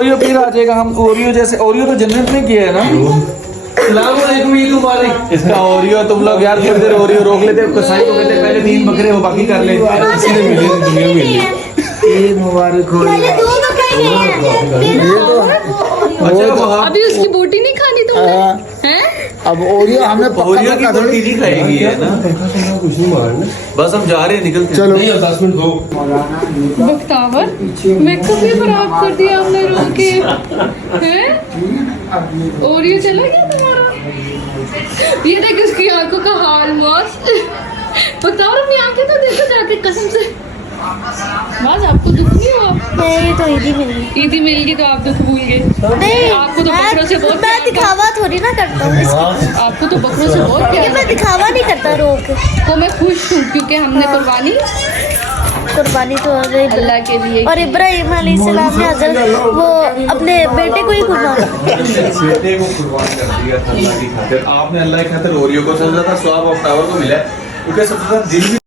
Oreo फिर आ जाएगा। हम ओरियो जैसे, ओरियो तो जन्नत में किया है ना। इसका ओरियो तुम लोग यार थोड़ी देर ओरियो रोक लेते, कसाई को कहते पहले 3 बकरे हो बाकी कर ले। ईद मुबारक हो। अभी उसकी बोटी नहीं खानी तुमने हैं? अब ओरियो हमने ओरियो की बोटी नहीं खाएगी है ना। बस हम जा रहे हैं, निकलते हैं। चलो 10 मिनट दो। बख्तावर मेकअप भी खराब कर दिया हमने रोक के हैं? ओरियो चला गया तुम्हारा। ये देख उसकी आंखों का हाल मस्त। बख्तावर अपनी आंखें तो देखो जाके कसम से। बस आपको दुख नहीं हुआ? नहीं तो ईदी मिल गई। ईदी मिल गई तो आप दुख भूल गए। नहीं आपको तो बकरों से बहुत मैं दिखावा थोड़ी ना करता हूँ। आपको तो बकरों से बहुत ये प्यार मैं दिखावा नहीं करता रोक। तो मैं खुश हूँ क्योंकि हमने कुर्बानी कुर्बानी तो अल्लाह के लिए और इब्राहिम अलैहिस्सलाम ने हजरत वो अपने बेटे को ही कुर्बान बेटे को कुर्बान कर दिया था अल्लाह की खातिर। आपने अल्लाह की खातिर ओरियो को समझा था, स्वाब ऑफ टावर को मिला है क्योंकि सबसे ज्यादा दिल